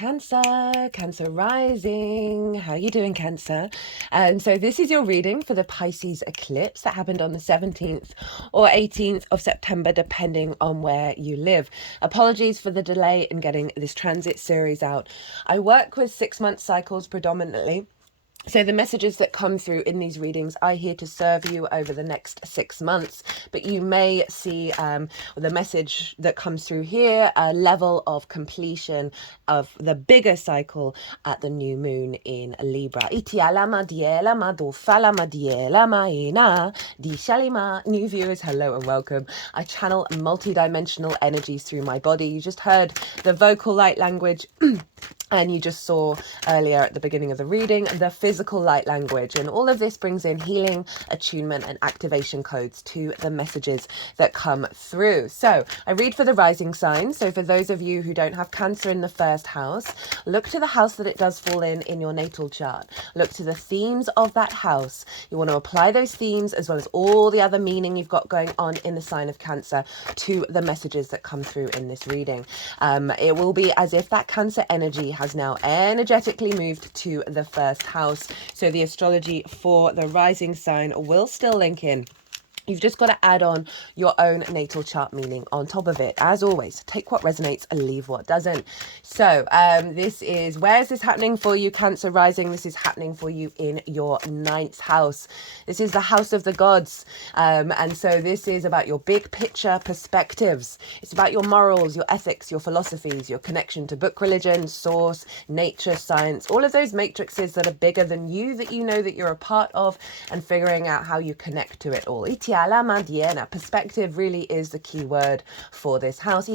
Cancer rising. How you doing, Cancer? And so this is your reading for the Pisces eclipse that happened on the 17th or 18th of September, depending on where you live. Apologies for the delay in getting this transit series out. I work with 6-month cycles predominantly. So the messages that come through in these readings are here to serve you over the next 6 months, but you may see the message that comes through here, a level of completion of the bigger cycle at the new moon in Libra. New viewers, hello and welcome. I channel multi-dimensional energies through my body. You just heard the vocal light language and you just saw earlier at the beginning of the reading the physical light language, and all of this brings in healing, attunement and activation codes to the messages that come through. So I read for the rising sign. So for those of you who don't have Cancer in the first house, look to the house that it does fall in your natal chart. Look to the themes of that house. You want to apply those themes as well as all the other meaning you've got going on in the sign of Cancer to the messages that come through in this reading. It will be as if that Cancer energy has now energetically moved to the first house. So the astrology for the rising sign will still link in. You've just got to add on your own natal chart meaning on top of it. As always, take what resonates and leave what doesn't. So this is, where is this happening for you, Cancer rising? This is happening for you in your 9th house. This is the house of the gods. And so this is about your big picture perspectives. It's about your morals, your ethics, your philosophies, your connection to book, religion, source, nature, science, all of those matrices that are bigger than you, that you know that you're a part of, and figuring out how you connect to it all. Perspective really is the key word for this house. I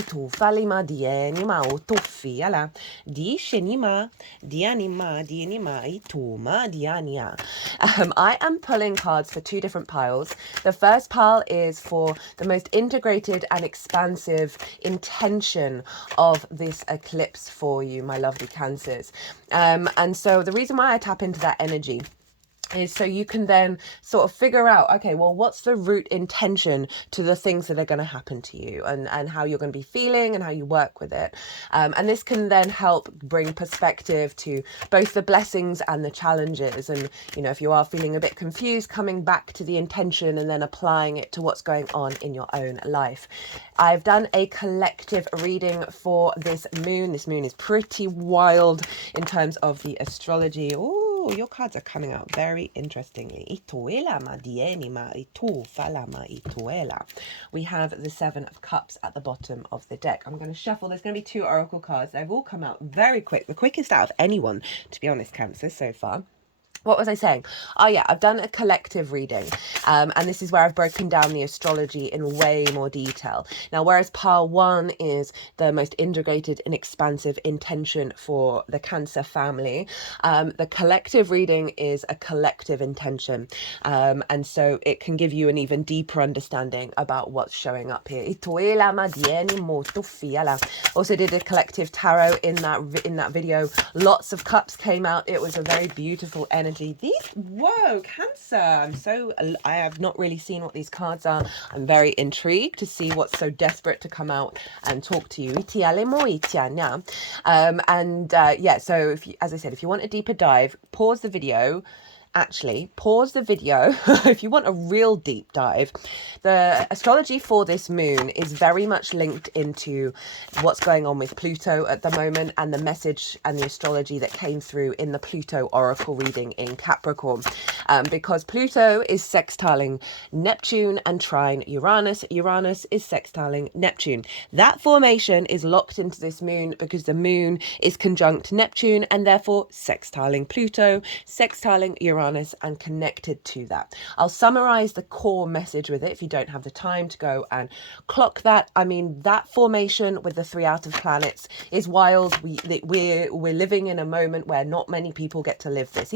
am pulling cards for 2 different piles. The first pile is for the most integrated and expansive intention of this eclipse for you, my lovely Cancers. And so the reason why I tap into that energy is so you can then sort of figure out, okay, well, what's the root intention to the things that are going to happen to you, and how you're going to be feeling and how you work with it. And this can then help bring perspective to both the blessings and the challenges. And, you know, if you are feeling a bit confused, coming back to the intention and then applying it to what's going on in your own life. I've done a collective reading for this moon. This moon is pretty wild in terms of the astrology. Ooh. Your cards are coming out very interestingly. We have the 7 of Cups at the bottom of the deck. I'm going to shuffle. There's going to be 2 oracle cards. They've all come out very quick. The quickest out of anyone, to be honest, Cancer, so far. What was I saying? Oh yeah, I've done a collective reading, and this is where I've broken down the astrology in way more detail. Now, whereas pile 1 is the most integrated and expansive intention for the Cancer family, the collective reading is a collective intention, and so it can give you an even deeper understanding about what's showing up here. Also did a collective tarot in that video. Lots of cups came out. It was a very beautiful energy. Whoa, Cancer, I have not really seen what these cards are. I'm very intrigued to see what's so desperate to come out and talk to you. Yeah, so as I said, if you want a deeper dive, pause the video. Actually, pause the video if you want a real deep dive. The astrology for this moon is very much linked into what's going on with Pluto at the moment, and the message and the astrology that came through in the Pluto oracle reading in Capricorn. Because Pluto is sextiling Neptune and trine Uranus. Uranus is sextiling Neptune. That formation is locked into this moon because the moon is conjunct Neptune and therefore sextiling Pluto, sextiling Uranus, and connected to that. I'll summarize the core message with it if you don't have the time to go and clock that. I mean, that formation with the 3 out of planets is wild. We're living in a moment where not many people get to live this.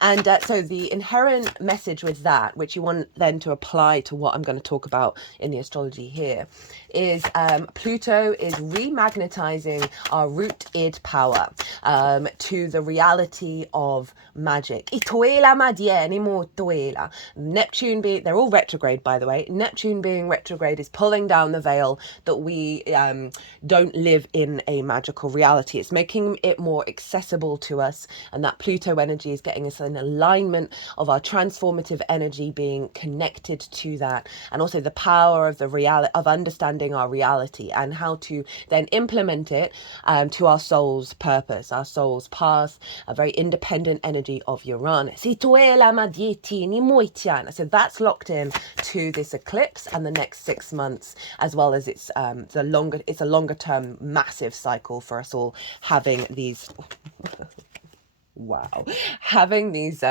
And so the inherent message with that, which you want then to apply to what I'm going to talk about in the astrology here, is Pluto is remagnetizing our root id power to the reality of magic. Neptune being, they're all retrograde, by the way. Neptune being retrograde is pulling down the veil that we don't live in a magical reality. It's making it more accessible to us, and that Pluto energy is getting us an alignment of our transformative energy being connected to that, and also the power of the reality of understanding our reality and how to then implement it to our soul's purpose, our soul's path, a very independent energy of Uranus. So that's locked in to this eclipse and the next 6 months, as well as it's a longer term massive cycle for us all, having these wow, having these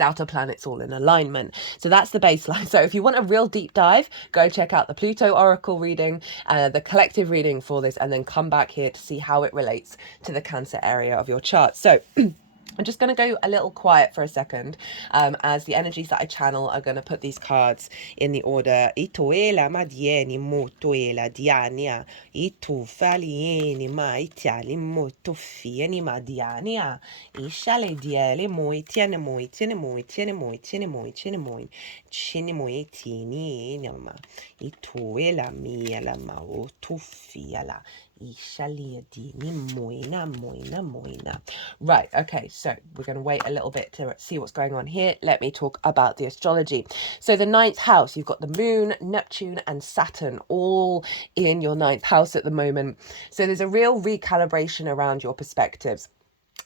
outer planets all in alignment. So that's the baseline. So if you want a real deep dive, go check out the Pluto Oracle reading, the collective reading for this, and then come back here to see how it relates to the Cancer area of your chart. So I'm just going to go a little quiet for a second, as the energies that I channel are going to put these cards in the order. Itoela madieni motoela diania, itufalieni maitiali motofieni madiania, ishale diele moitiane moitiane moitiane moitiane moitiane moin, chini moitini nama, itoela mia la maotofiala. Right, okay, so we're going to wait a little bit to see what's going on here. Let me talk about the astrology. So the ninth house, you've got the moon, Neptune and Saturn all in your ninth house at the moment. So there's a real recalibration around your perspectives.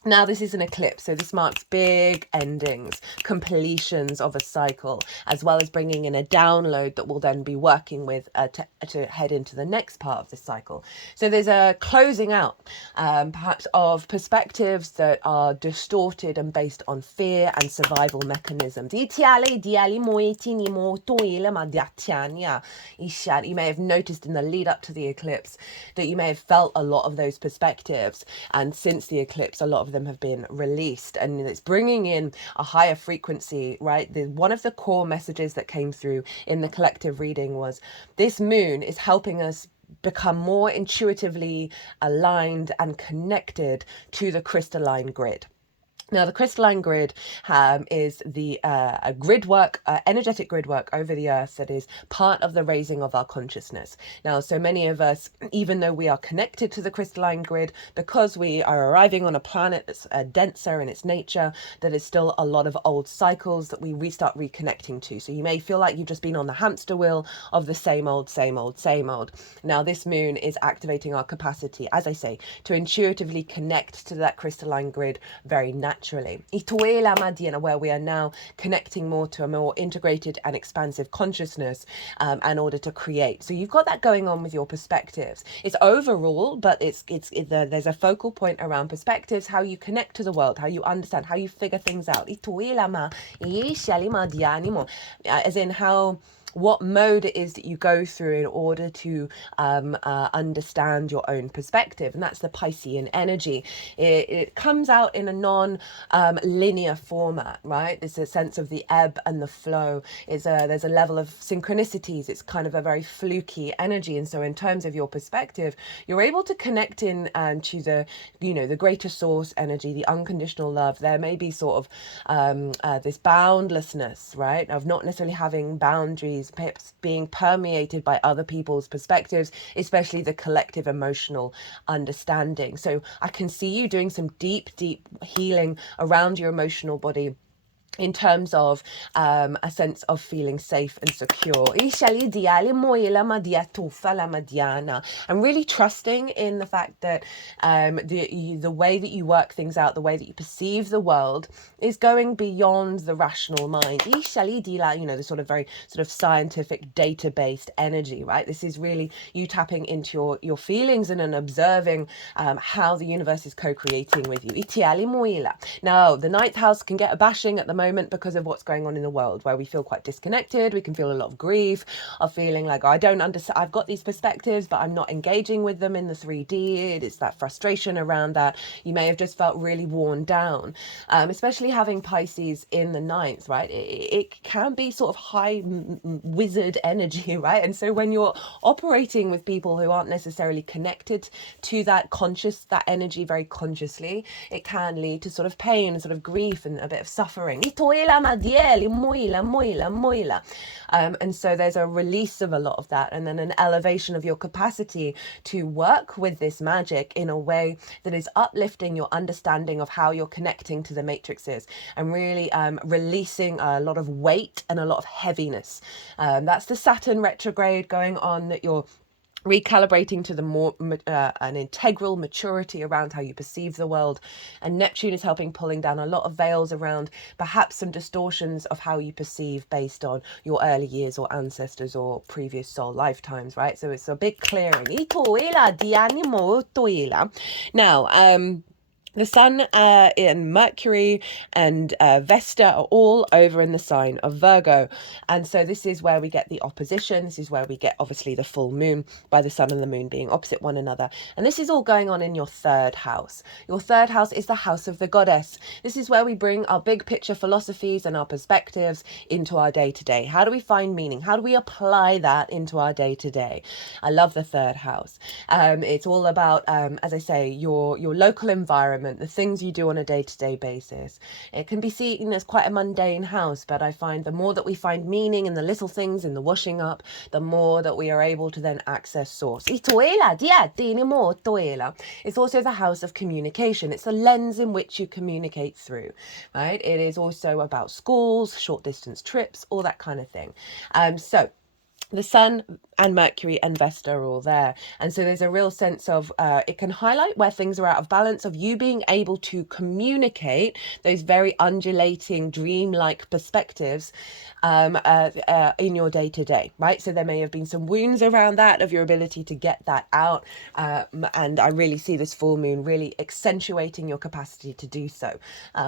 Now, this is an eclipse, so this marks big endings, completions of a cycle, as well as bringing in a download that we'll then be working with to head into the next part of this cycle. So there's a closing out, perhaps, of perspectives that are distorted and based on fear and survival mechanisms. You may have noticed in the lead up to the eclipse that you may have felt a lot of those perspectives, and since the eclipse, a lot of them have been released, and it's bringing in a higher frequency, right? One of the core messages that came through in the collective reading was this moon is helping us become more intuitively aligned and connected to the crystalline grid. Now, the crystalline grid is the grid work, energetic grid work over the earth that is part of the raising of our consciousness. Now, so many of us, even though we are connected to the crystalline grid, because we are arriving on a planet that's denser in its nature, that is still a lot of old cycles that we restart reconnecting to. So you may feel like you've just been on the hamster wheel of the same old, same old, same old. Now, this moon is activating our capacity, as I say, to intuitively connect to that crystalline grid very naturally. Where we are now connecting more to a more integrated and expansive consciousness in order to create. So you've got that going on with your perspectives. It's overall, but there's a focal point around perspectives, how you connect to the world, how you understand, how you figure things out. As in what mode it is that you go through in order to understand your own perspective. And that's the Piscean energy. It comes out in a non-linear format, right? There's a sense of the ebb and the flow. There's a level of synchronicities. It's kind of a very fluky energy. And so in terms of your perspective, you're able to connect in to the greater source energy, the unconditional love. There may be sort of this boundlessness, right? Of not necessarily having boundaries, being permeated by other people's perspectives, especially the collective emotional understanding. So I can see you doing some deep healing around your emotional body in terms of a sense of feeling safe and secure. I'm really trusting in the fact that the way that you work things out, the way that you perceive the world is going beyond the rational mind. The sort of very sort of scientific data-based energy, right? This is really you tapping into your feelings and observing how the universe is co-creating with you. Now, the ninth house can get a bashing at the moment because of what's going on in the world, where we feel quite disconnected. We can feel a lot of grief, of feeling like, oh, I don't understand, I've got these perspectives, but I'm not engaging with them in the 3D. It's that frustration around that. You may have just felt really worn down, especially having Pisces in the ninth, right? It can be sort of high wizard energy, right? And so when you're operating with people who aren't necessarily connected to that energy very consciously, it can lead to sort of pain and sort of grief and a bit of suffering. And so there's a release of a lot of that, and then an elevation of your capacity to work with this magic in a way that is uplifting your understanding of how you're connecting to the matrices, and really releasing a lot of weight and a lot of heaviness. That's the Saturn retrograde going on, that you're recalibrating to the more an integral maturity around how you perceive the world, and Neptune is helping pulling down a lot of veils around perhaps some distortions of how you perceive based on your early years or ancestors or previous soul lifetimes, right? So it's a big clearing. Now the Sun and Mercury and Vesta are all over in the sign of Virgo. And so this is where we get the opposition. This is where we get, obviously, the full moon by the Sun and the Moon being opposite one another. And this is all going on in your third house. Your third house is the house of the goddess. This is where we bring our big picture philosophies and our perspectives into our day-to-day. How do we find meaning? How do we apply that into our day-to-day? I love the third house. It's all about, as I say, your local environment, the things you do on a day-to-day basis. It can be seen as quite a mundane house, but I find the more that we find meaning in the little things, in the washing up, the more that we are able to then access source. It's also the house of communication. It's the lens in which you communicate through, right? It is also about schools, short distance trips, all that kind of thing. So the Sun and Mercury and Vesta are all there. And so there's a real sense of, it can highlight where things are out of balance, of you being able to communicate those very undulating, dreamlike perspectives in your day-to-day, right? So there may have been some wounds around that, of your ability to get that out. And I really see this full moon really accentuating your capacity to do so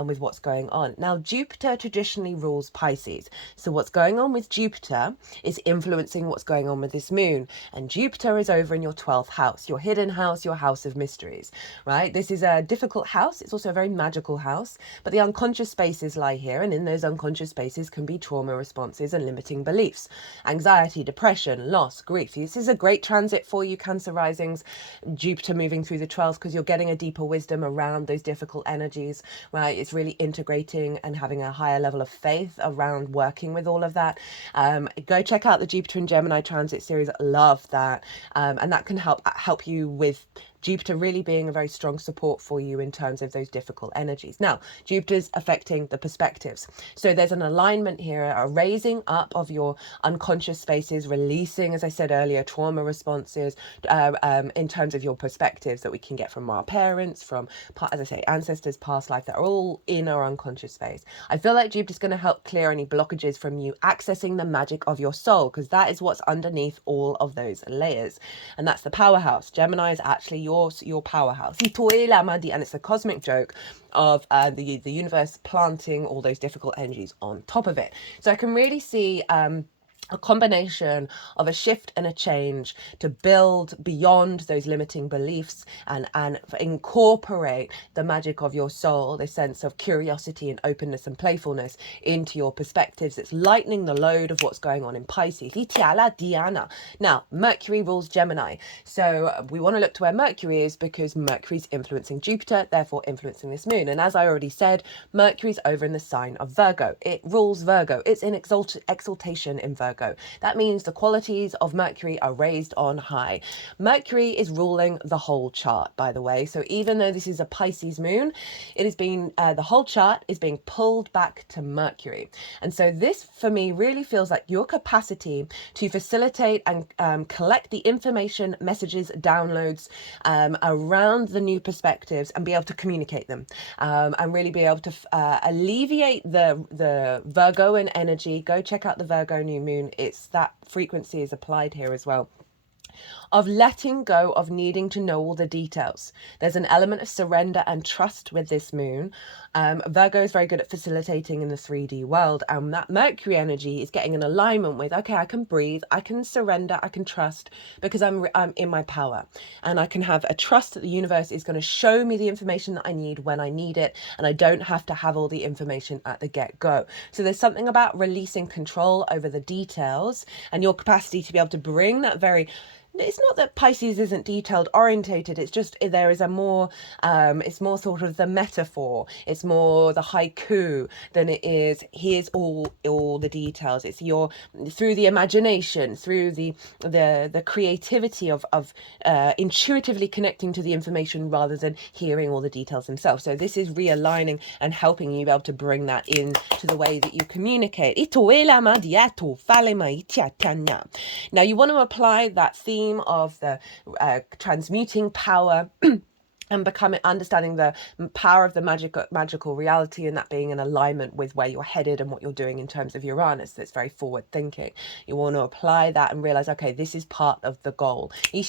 with what's going on. Now, Jupiter traditionally rules Pisces. So what's going on with Jupiter is influencing what's going on with this moon, and Jupiter is over in your 12th house, your hidden house, your house of mysteries, right? This is a difficult house. It's also a very magical house, but the unconscious spaces lie here, and in those unconscious spaces can be trauma responses and limiting beliefs, anxiety, depression, loss, grief. This is a great transit for you, Cancer risings, Jupiter moving through the 12th, because you're getting a deeper wisdom around those difficult energies, right? It's really integrating and having a higher level of faith around working with all of that. Go check out the Jupiter and Gemini transit series. Love that. And that can help you with Jupiter really being a very strong support for you in terms of those difficult energies. Now, Jupiter's affecting the perspectives. So there's an alignment here, a raising up of your unconscious spaces, releasing, as I said earlier, trauma responses in terms of your perspectives that we can get from our parents, from, as I say, ancestors, past life, that are all in our unconscious space. I feel like Jupiter's going to help clear any blockages from you accessing the magic of your soul, because that is what's underneath all of those layers. And that's the powerhouse. Gemini is actually your powerhouse, and it's a cosmic joke of the universe planting all those difficult energies on top of it. So I can really see a combination of a shift and a change to build beyond those limiting beliefs and incorporate the magic of your soul, this sense of curiosity and openness and playfulness into your perspectives. It's lightening the load of what's going on in Pisces. Now, Mercury rules Gemini. So we want to look to where Mercury is, because Mercury's influencing Jupiter, therefore influencing this moon. And as I already said, Mercury's over in the sign of Virgo. It rules Virgo. It's in exaltation in Virgo. That means the qualities of Mercury are raised on high. Mercury is ruling the whole chart, by the way. So even though this is a Pisces moon, it has been, the whole chart is being pulled back to Mercury. And so this, for me, really feels like your capacity to facilitate and collect the information, messages, downloads around the new perspectives and be able to communicate them and really be able to alleviate the Virgoan energy. Go check out the Virgo new moon. It's that frequency is applied here as well. of letting go of needing to know all the details. There's an element of surrender and trust with this moon. Virgo is very good at facilitating in the 3D world, and that Mercury energy is getting an alignment with, okay, I can breathe, I can surrender, I can trust, because I'm in my power, and I can have a trust that the universe is going to show me the information that I need when I need it, and I don't have to have all the information at the get-go. So there's something about releasing control over the details and your capacity to be able to bring that very, it's not that Pisces isn't detailed orientated, it's just there is a more it's more sort of the metaphor, it's more the haiku than it is here's all the details. It's your, through the imagination, through the creativity of intuitively connecting to the information rather than hearing all the details themselves. So this is realigning and helping you be able to bring that in to the way that you communicate. Now you want to apply that theme of the transmuting power and understanding the power of the magical reality, and that being in alignment with where you're headed and what you're doing in terms of Uranus. That's very forward thinking. You want to apply that and realize, okay, this is part of the goal. Now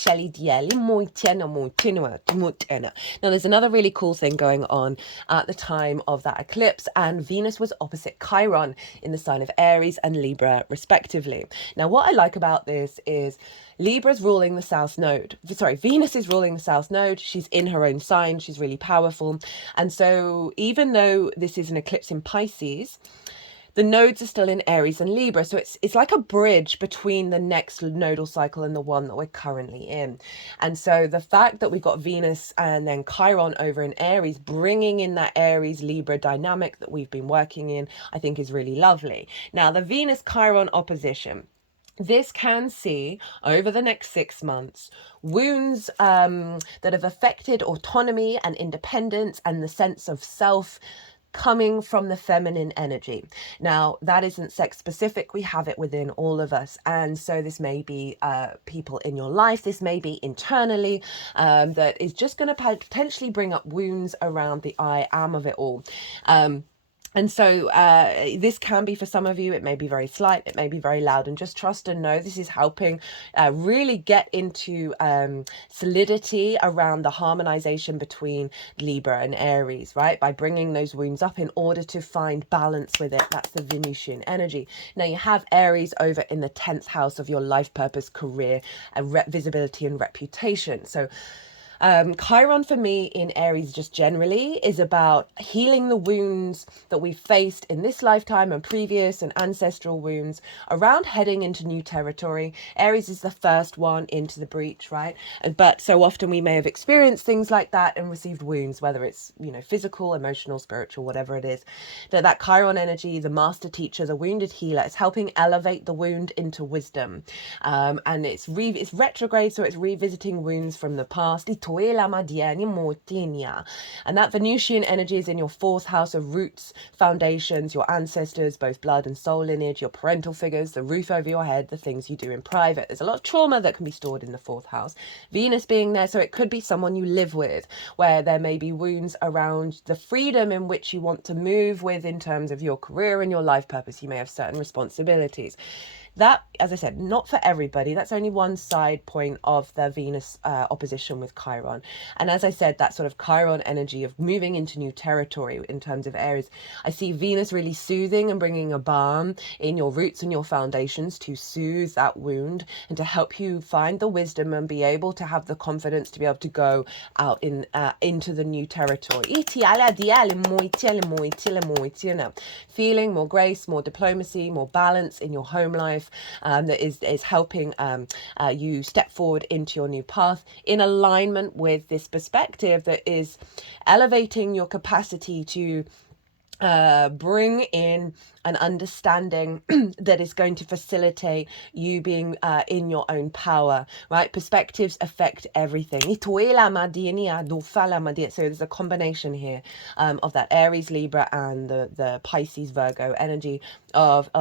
there's another really cool thing going on at the time of that eclipse, and Venus was opposite Chiron in the sign of Aries and Libra respectively. Now what I like about this is Libra's ruling the South Node. Sorry, Venus is ruling the South Node. She's in her own sign. She's really powerful. And so even though this is an eclipse in Pisces, the nodes are still in Aries and Libra. So it's like a bridge between the next nodal cycle and the one that we're currently in. And so the fact that we've got Venus and then Chiron over in Aries, bringing in that Aries Libra dynamic that we've been working in, I think is really lovely. Now, the Venus Chiron opposition, this can see over the next 6 months wounds that have affected autonomy and independence and the sense of self coming from the feminine energy. Now, that isn't sex specific. We have it within all of us. And so this may be people in your life. This may be internally that is just going to potentially bring up wounds around the I am of it all. And so this can be, for some of you, it may be very slight, it may be very loud, and just trust and know this is helping really get into solidity around the harmonization between Libra and Aries, right? By bringing those wounds up in order to find balance with it. That's the Venusian energy. Now you have Aries over in the 10th house of your life purpose, career, and visibility and reputation. So Chiron for me in Aries just generally is about healing the wounds that we've faced in this lifetime and previous, and ancestral wounds around heading into new territory. Aries is the first one into the breach, right? But so often we may have experienced things like that and received wounds, whether it's, you know, physical, emotional, spiritual, whatever it is. That Chiron energy, the master teacher, the wounded healer, is helping elevate the wound into wisdom. And it's retrograde, so it's revisiting wounds from the past. And that Venusian energy is in your 4th house of roots, foundations, your ancestors, both blood and soul lineage, your parental figures, the roof over your head, the things you do in private. There's a lot of trauma that can be stored in the 4th house. Venus being there, so it could be someone you live with, where there may be wounds around the freedom in which you want to move with in terms of your career and your life purpose. You may have certain responsibilities. That, as I said, not for everybody. That's only one side point of the Venus opposition with Chiron. And as I said, that sort of Chiron energy of moving into new territory in terms of Aries, I see Venus really soothing and bringing a balm in your roots and your foundations to soothe that wound and to help you find the wisdom and be able to have the confidence to be able to go out into the new territory. Feeling more grace, more diplomacy, more balance in your home life. That is helping you step forward into your new path in alignment with this perspective that is elevating your capacity to bring in an understanding that is going to facilitate you being in your own power, right? Perspectives affect everything. So there's a combination here of that Aries, Libra, and the Pisces, Virgo energy of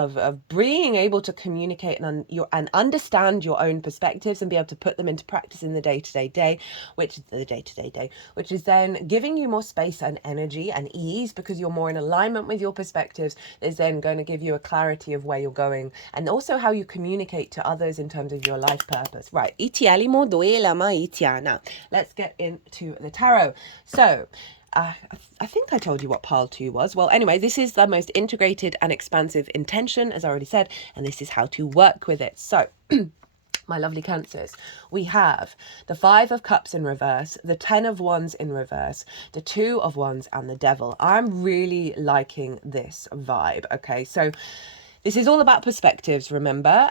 being able to communicate and understand your own perspectives and be able to put them into practice in the day-to-day, which is then giving you more space and energy and ease because you're more in alignment alignment with your perspectives is then going to give you a clarity of where you're going, and also how you communicate to others in terms of your life purpose. Right. Now, let's get into the tarot. So, I think I told you what pile 2 was. Well, anyway, this is the most integrated and expansive intention, as I already said, and this is how to work with it. So, my lovely Cancers, we have the 5 of Cups in reverse, the 10 of Wands in reverse, the 2 of Wands, and the Devil. I'm really liking this vibe. Okay, so this is all about perspectives, remember.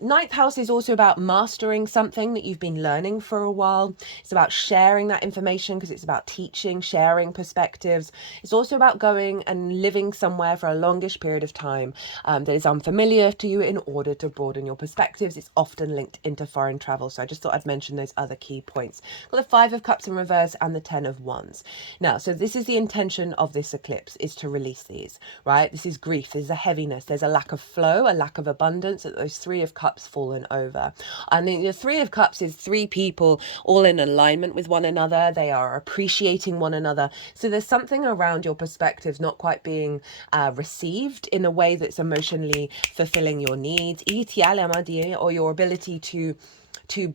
Ninth house is also about mastering something that you've been learning for a while. It's about sharing that information because it's about teaching, sharing perspectives. It's also about going and living somewhere for a longish period of time that is unfamiliar to you in order to broaden your perspectives. It's often linked into foreign travel. So I just thought I'd mention those other key points. Got the 5 of Cups in reverse and the 10 of Wands. Now, so this is the intention of this eclipse, is to release these, right? This is grief. There's a heaviness. There's a lack of flow, a lack of abundance. Those 3 of Cups fallen over. And the 3 of Cups is 3 people all in alignment with one another. They are appreciating one another. So there's something around your perspectives not quite being received in a way that's emotionally fulfilling your needs, or your ability to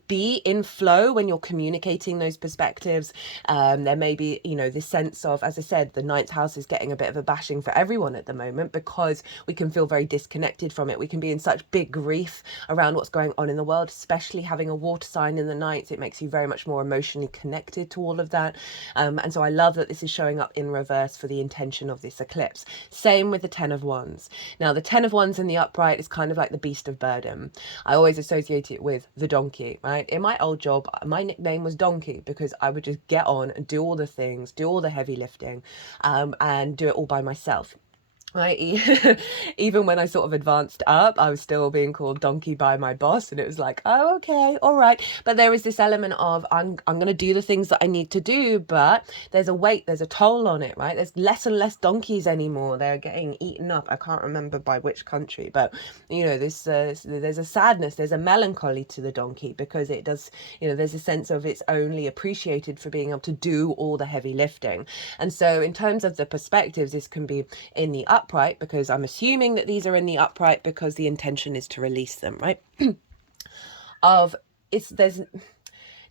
be in flow when you're communicating those perspectives. There may be, this sense of, as I said, the 9th house is getting a bit of a bashing for everyone at the moment because we can feel very disconnected from it. We can be in such big grief around what's going on in the world, especially having a water sign in the 9th. It makes you very much more emotionally connected to all of that. And so I love that this is showing up in reverse for the intention of this eclipse. Same with the 10 of Wands. Now, the 10 of Wands in the upright is kind of like the beast of burden. I always associate it with the donkey. Right? In my old job, my nickname was Donkey because I would just get on and do all the things, do all the heavy lifting, and do it all by myself. Right. Even when I sort of advanced up, I was still being called Donkey by my boss, and it was like, oh, okay, all right. But there is this element of I'm going to do the things that I need to do, but there's a weight, there's a toll on it, right? There's less and less donkeys anymore. They're getting eaten up. I can't remember by which country, but this there's a sadness, there's a melancholy to the donkey because it does, there's a sense of it's only appreciated for being able to do all the heavy lifting. And so in terms of the perspectives, this can be in the upright, because I'm assuming that these are in the upright because the intention is to release them, right?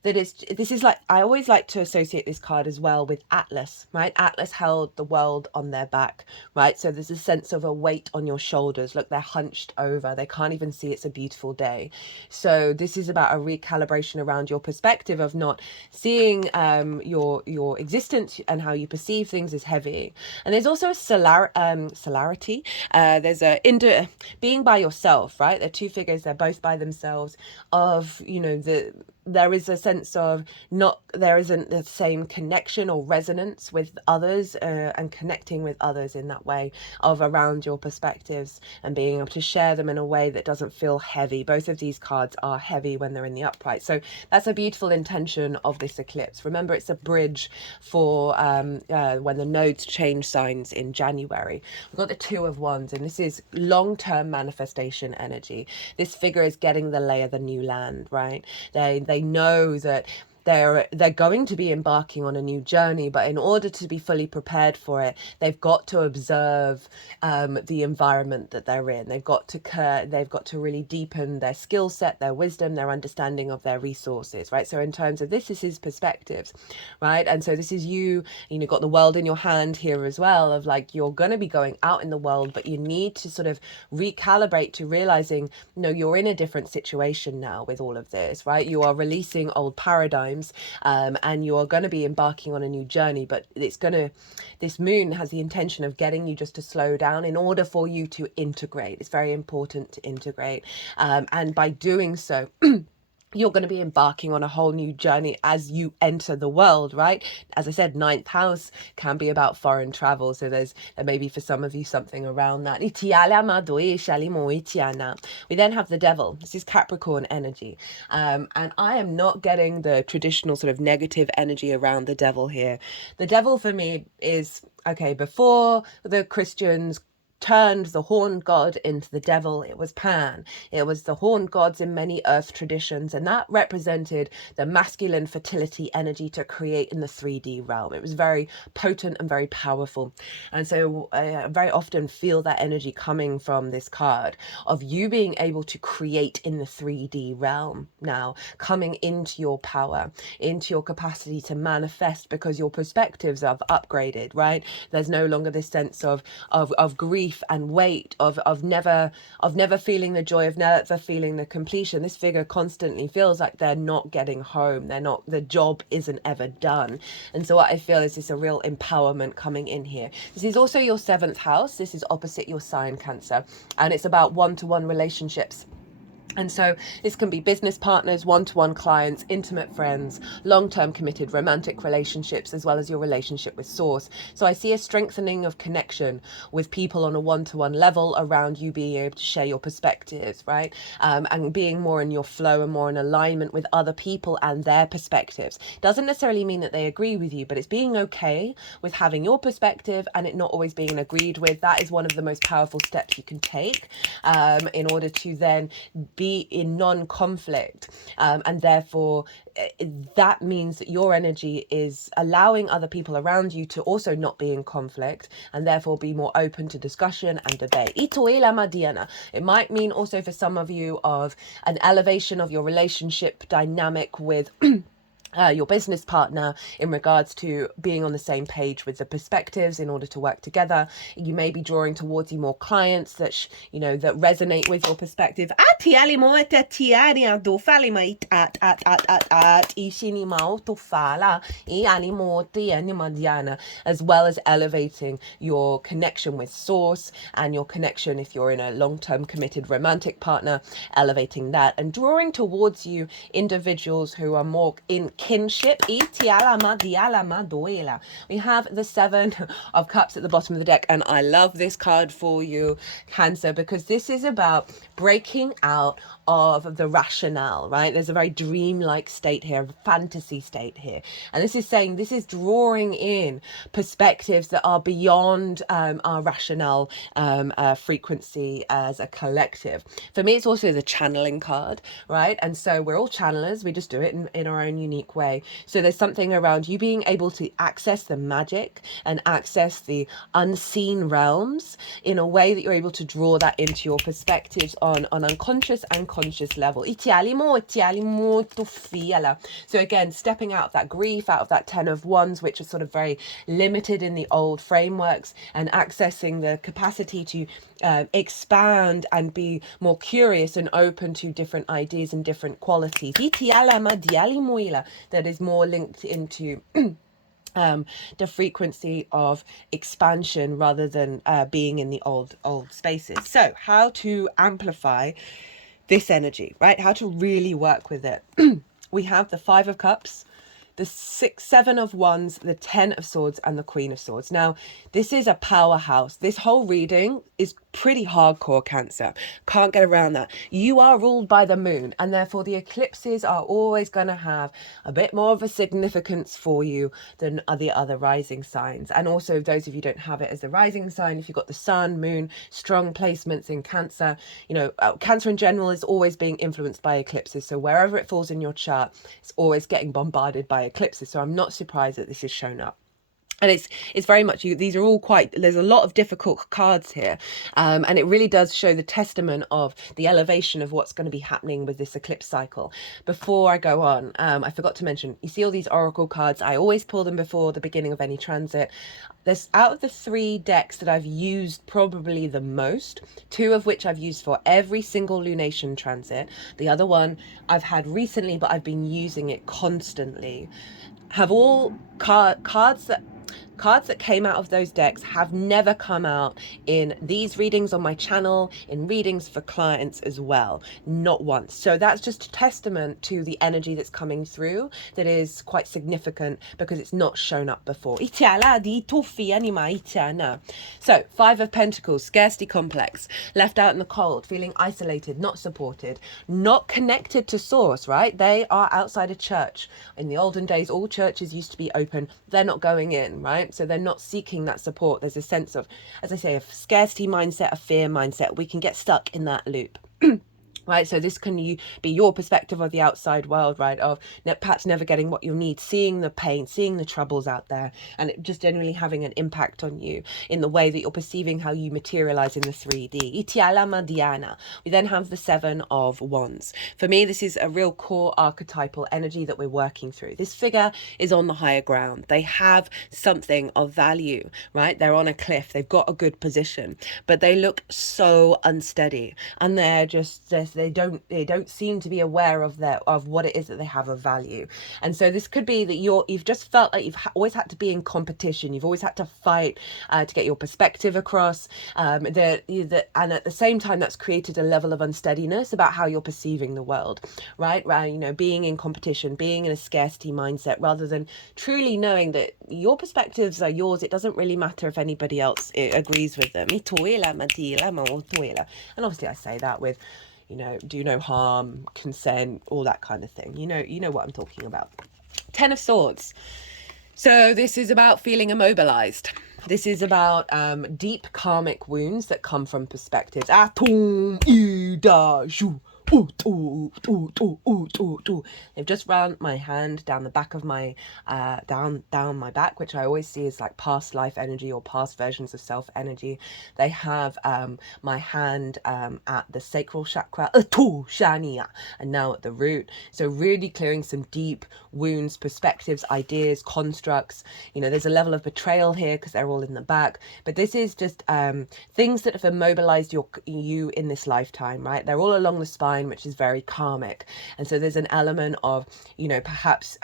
This is like, I always like to associate this card as well with Atlas, right? Atlas held the world on their back, right? So there's a sense of a weight on your shoulders. Look, they're hunched over. They can't even see it's a beautiful day. So this is about a recalibration around your perspective of not seeing your existence and how you perceive things as heavy. And there's also a solarity. There's being by yourself, right? They're 2 figures. They're both by themselves of, there is a sense of there isn't the same connection or resonance with others and connecting with others in that way of around your perspectives and being able to share them in a way that doesn't feel heavy. Both of these cards are heavy when they're in the upright. So that's a beautiful intention of this eclipse. Remember, it's a bridge for when the nodes change signs in January. We've got the 2 of Wands, and this is long-term manifestation energy. This figure is getting the lay of the new land, right? They know that they're going to be embarking on a new journey, but in order to be fully prepared for it, they've got to observe the environment that they're in. They've got to really deepen their skill set, their wisdom, their understanding of their resources, right? So in terms of this is perspectives, right? And so this is you got the world in your hand here as well, of like, you're going to be going out in the world, but you need to sort of recalibrate to realizing, you're in a different situation now with all of this, right? You are releasing old paradigms. And you are going to be embarking on a new journey, but this moon has the intention of getting you just to slow down in order for you to integrate. It's very important to integrate, and by doing so you're going to be embarking on a whole new journey as you enter the world, right? As I said, 9th house can be about foreign travel. So there may be for some of you something around that. We then have the Devil. This is Capricorn energy. And I am not getting the traditional sort of negative energy around the Devil here. The Devil for me is, okay, before the Christians turned the horned god into the devil. It was Pan. It was the horned gods in many earth traditions, and that represented the masculine fertility energy to create in the 3D realm. It was very potent and very powerful. And so I very often feel that energy coming from this card of you being able to create in the 3D realm now, coming into your power, into your capacity to manifest, because your perspectives have upgraded, right? There's no longer this sense of grief and weight, of never feeling the joy, of never feeling the completion. This figure constantly feels like they're not getting home. They're not, the job isn't ever done. And so what I feel is this a real empowerment coming in here. This is also your 7th house. This is opposite your sign, Cancer, and it's about one-to-one relationships. And so this can be business partners, one-to-one clients, intimate friends, long-term committed romantic relationships, as well as your relationship with source. So I see a strengthening of connection with people on a one-to-one level around you being able to share your perspectives, right? And being more in your flow and more in alignment with other people and their perspectives. Doesn't necessarily mean that they agree with you, but it's being okay with having your perspective and it not always being agreed with. That is one of the most powerful steps you can take in order to then be in non-conflict, and therefore that means that your energy is allowing other people around you to also not be in conflict and therefore be more open to discussion and debate. It might mean also for some of you of an elevation of your relationship dynamic with your business partner in regards to being on the same page with the perspectives in order to work together. You may be drawing towards you more clients that that resonate with your perspective, as well as elevating your connection with source and your connection, if you're in a long-term committed romantic partner, elevating that and drawing towards you individuals who are more in kinship. We have the 7 of Cups at the bottom of the deck, and I love this card for you, Cancer, because this is about breaking out of the rationale, right? There's a very dreamlike state here, a fantasy state here, and this is saying, this is drawing in perspectives that are beyond our rationale frequency as a collective. For me, it's also the channeling card, right? And so we're all channelers, we just do it in our own unique way. So there's something around you being able to access the magic and access the unseen realms in a way that you're able to draw that into your perspectives on unconscious and conscious level. So again, stepping out of that grief, out of that 10 of Wands, which is sort of very limited in the old frameworks, and accessing the capacity to expand and be more curious and open to different ideas and different qualities. That is more linked into the frequency of expansion rather than being in the old spaces. So how to amplify this energy, right? How to really work with it. We have the 5 of Cups, the 7 of Wands, the 10 of Swords, and the Queen of Swords. Now, this is a powerhouse. This whole reading is pretty hardcore, Cancer. Can't get around that. You are ruled by the moon, and therefore the eclipses are always going to have a bit more of a significance for you than the other rising signs. And also, those of you who don't have it as a rising sign, if you've got the sun, moon, strong placements in Cancer, Cancer in general is always being influenced by eclipses. So wherever it falls in your chart, it's always getting bombarded by eclipses. So I'm not surprised that this is shown up. And it's very much these are all there's a lot of difficult cards here, and it really does show the testament of the elevation of what's going to be happening with this eclipse cycle. Before I go on, I forgot to mention, you see all these oracle cards. I always pull them before the beginning of any transit. There's, out of the 3 decks that I've used probably the most, 2 of which I've used for every single lunation transit. The other one I've had recently, but I've been using it constantly. Have all cards that came out of those decks have never come out in these readings on my channel, in readings for clients as well, not once. So that's just a testament to the energy that's coming through that is quite significant because it's not shown up before. So 5 of Pentacles, scarcity complex, left out in the cold, feeling isolated, not supported, not connected to source, right? They are outside a church. In the olden days, all churches used to be open. They're not going in, right? right? So they're not seeking that support. There's a sense of, as I say, a scarcity mindset, a fear mindset. We can get stuck in that loop. Right, so this can be your perspective of the outside world, right, of perhaps never getting what you need, seeing the pain, seeing the troubles out there, and it just generally having an impact on you in the way that you're perceiving how you materialize in the 3D. Itiala Madiana. We then have the 7 of Wands. For me, this is a real core archetypal energy that we're working through. This figure is on the higher ground. They have something of value, right? They're on a cliff. They've got a good position, but they look so unsteady, and they're just they don't seem to be aware of what it is that they have of value. And so this could be that you've just felt like you've always had to be in competition. You've always had to fight to get your perspective across, and at the same time that's created a level of unsteadiness about how you're perceiving the world, right? You know, being in competition, being in a scarcity mindset, rather than truly knowing that your perspectives are yours. It doesn't really matter if anybody else agrees with them. And obviously I say that with, you know, do no harm, consent, all that kind of thing. You know what I'm talking about. 10 of Swords. So this is about feeling immobilized. This is about deep karmic wounds that come from perspectives. They've just run my hand down the back of my down my back, which I always see as like past life energy or past versions of self energy. They have my hand at the sacral chakra, and now at the root. So really clearing some deep wounds, perspectives, ideas, constructs. You know, there's a level of betrayal here because they're all in the back, but this is just things that have immobilized you in this lifetime, right? They're all along the spine, which is very karmic. And so there's an element of, you know, perhaps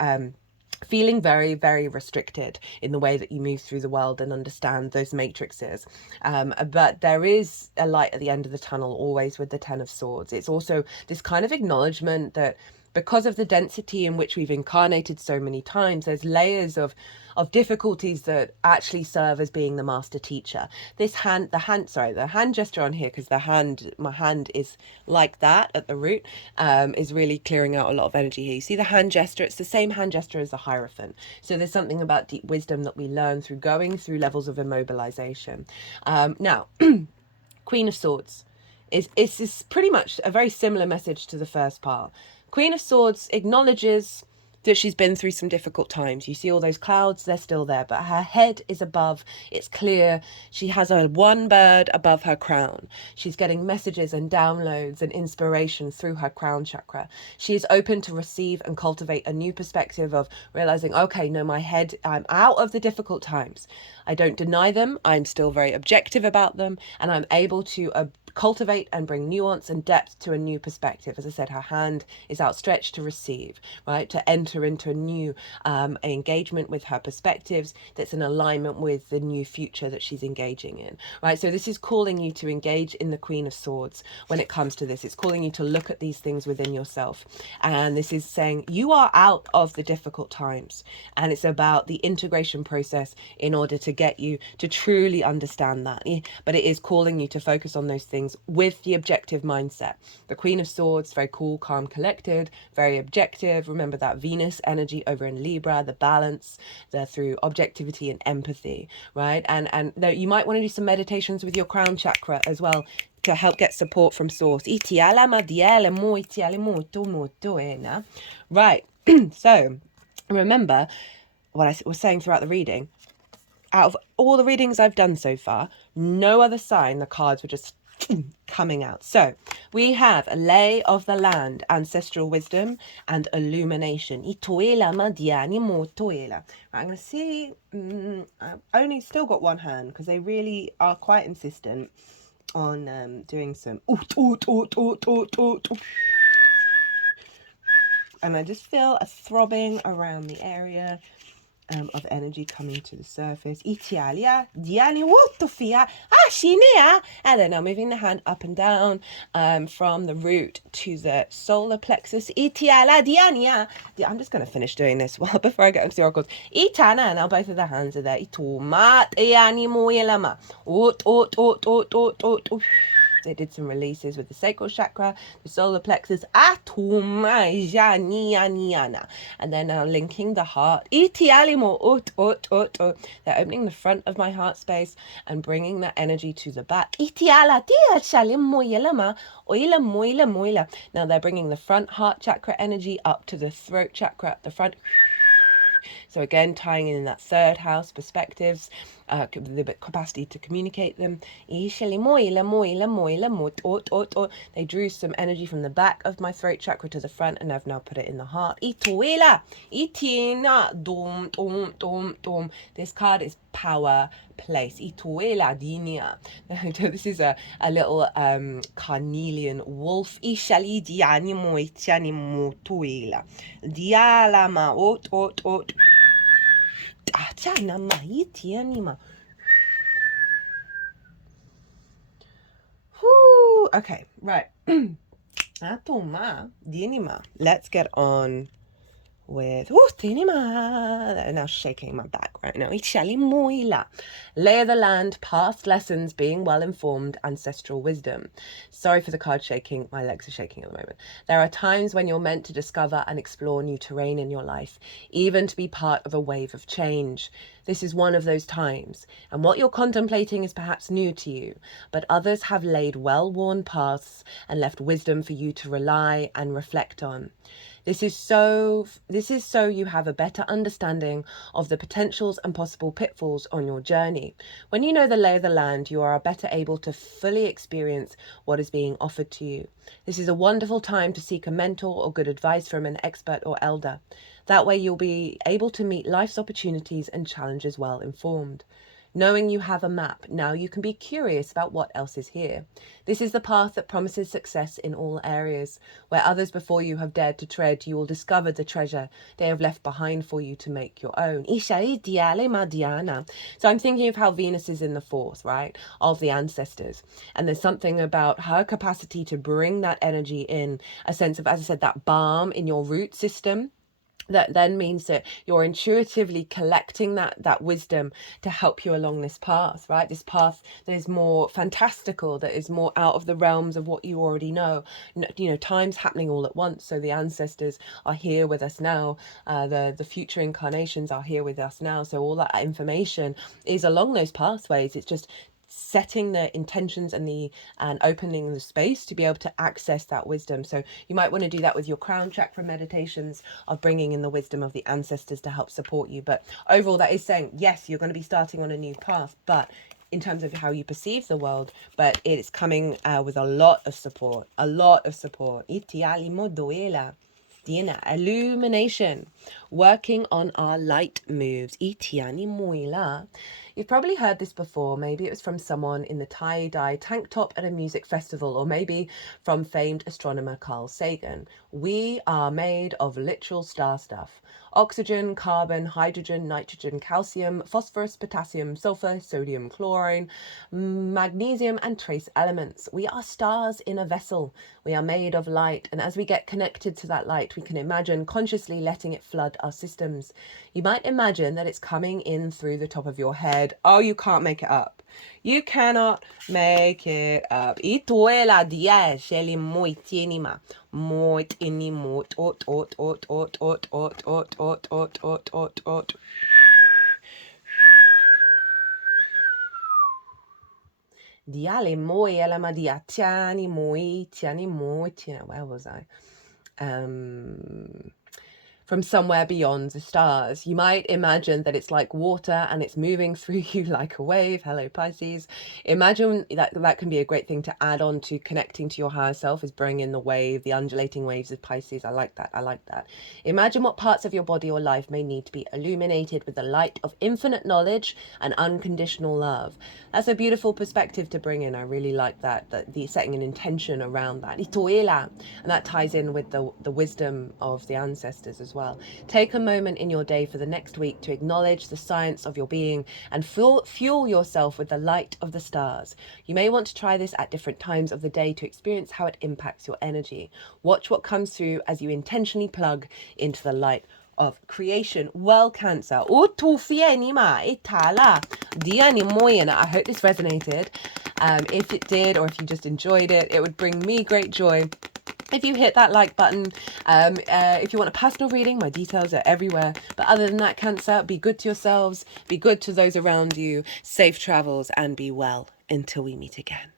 feeling very, very restricted in the way that you move through the world and understand those matrices. But there is a light at the end of the tunnel, always with the 10 of Swords. It's also this kind of acknowledgement that because of the density in which we've incarnated so many times, there's layers of difficulties that actually serve as being the master teacher. The hand gesture on here, because my hand is like that at the root, is really clearing out a lot of energy here. You see the hand gesture, it's the same hand gesture as the Hierophant. So there's something about deep wisdom that we learn through going through levels of immobilization. Now, Queen of Swords is pretty much a very similar message to the first part. Queen of Swords acknowledges that she's been through some difficult times. You see all those clouds, they're still there, but her head is above, it's clear. She has one bird above her crown. She's getting messages and downloads and inspiration through her crown chakra. She is open to receive and cultivate a new perspective of realizing, okay, no, my head, I'm out of the difficult times. I don't deny them. I'm still very objective about them, and I'm able to cultivate and bring nuance and depth to a new perspective. As I said, her hand is outstretched to receive, right? To enter into a new engagement with her perspectives that's in alignment with the new future that she's engaging in, right? So this is calling you to engage in the Queen of Swords when it comes to this. It's calling you to look at these things within yourself. And this is saying you are out of the difficult times. And it's about the integration process in order to get you to truly understand that. But it is calling you to focus on those things with the objective mindset. The Queen of Swords, very cool, calm, collected, very objective. Remember that Venus energy over in Libra, the balance, through objectivity and empathy, right? And you might want to do some meditations with your crown chakra as well to help get support from source. Right. So remember what I was saying throughout the reading. Out of all the readings I've done so far, no other sign the cards were just coming out. So we have a lay of the land, ancestral wisdom, and illumination. Right, I'm going to see, I've only still got one hand because they really are quite insistent on doing some and I just feel a throbbing around the area of energy coming to the surface. And then I'm moving the hand up and down from the root to the solar plexus. I'm just going to finish doing this before I get into the oracles. Now both of the hands are there. They did some releases with the sacral chakra, the solar plexus, and they're now linking the heart. They're opening the front of my heart space and bringing that energy to the back. Now they're bringing the front heart chakra energy up to the throat chakra at the front. So again, tying in that third house perspectives, the capacity to communicate them. They drew some energy from the back of my throat chakra to the front, and I've now put it in the heart. This card is power place. This is a little carnelian wolf. Okay, right. Let's get on with they're now shaking my back right now. Lay of the land, past lessons, being well informed, ancestral wisdom. Sorry for the card shaking, my legs are shaking at the moment. There are times when you're meant to discover and explore new terrain in your life, even to be part of a wave of change. This is one of those times, and what you're contemplating is perhaps new to you, but others have laid well-worn paths and left wisdom for you to rely and reflect on. This is so you have a better understanding of the potentials and possible pitfalls on your journey. When you know the lay of the land, you are better able to fully experience what is being offered to you. This is a wonderful time to seek a mentor or good advice from an expert or elder. That way you'll be able to meet life's opportunities and challenges well informed. Knowing you have a map, now you can be curious about what else is here. This is the path that promises success in all areas. Where others before you have dared to tread, you will discover the treasure they have left behind for you to make your own. So I'm thinking of how Venus is in the fourth, right, of the ancestors. And there's something about her capacity to bring that energy in, a sense of, as I said, that balm in your root system. That then means that you're intuitively collecting that wisdom to help you along this path, right? This path that is more fantastical, that is more out of the realms of what you already know. You know, time's happening all at once. So the ancestors are here with us now. The future incarnations are here with us now. So all that information is along those pathways. It's just setting the intentions and opening the space to be able to access that wisdom. So you might want to do that with your crown chakra meditations of bringing in the wisdom of the ancestors to help support you. But overall, that is saying, yes, you're going to be starting on a new path, but in terms of how you perceive the world, but it's coming with a lot of support, illumination, working on our light moves. You've probably heard this before. Maybe it was from someone in the tie-dye tank top at a music festival, or maybe from famed astronomer Carl Sagan. We are made of literal star stuff. Oxygen, carbon, hydrogen, nitrogen, calcium, phosphorus, potassium, sulfur, sodium, chlorine, magnesium, and trace elements. We are stars in a vessel. We are made of light, and as we get connected to that light, we can imagine consciously letting it flood our systems. You might imagine that it's coming in through the top of your head. Oh, you can't make it up. You cannot make it up. Where was I? From somewhere beyond the stars. You might imagine that it's like water and it's moving through you like a wave. Hello, Pisces. Imagine that can be a great thing to add on to connecting to your higher self, is bring in the wave, the undulating waves of Pisces. I like that. Imagine what parts of your body or life may need to be illuminated with the light of infinite knowledge and unconditional love. That's a beautiful perspective to bring in. I really like that the setting an intention around that. And that ties in with the wisdom of the ancestors as well. Take a moment in your day for the next week to acknowledge the science of your being and fuel yourself with the light of the stars. You may want to try this at different times of the day to experience how it impacts your energy. Watch what comes through as you intentionally plug into the light of creation. Well, Cancer. I hope this resonated. If it did, or if you just enjoyed it, it would bring me great joy if you hit that like button. If you want a personal reading, my details are everywhere. But other than that, Cancer, be good to yourselves, be good to those around you, safe travels, and be well until we meet again.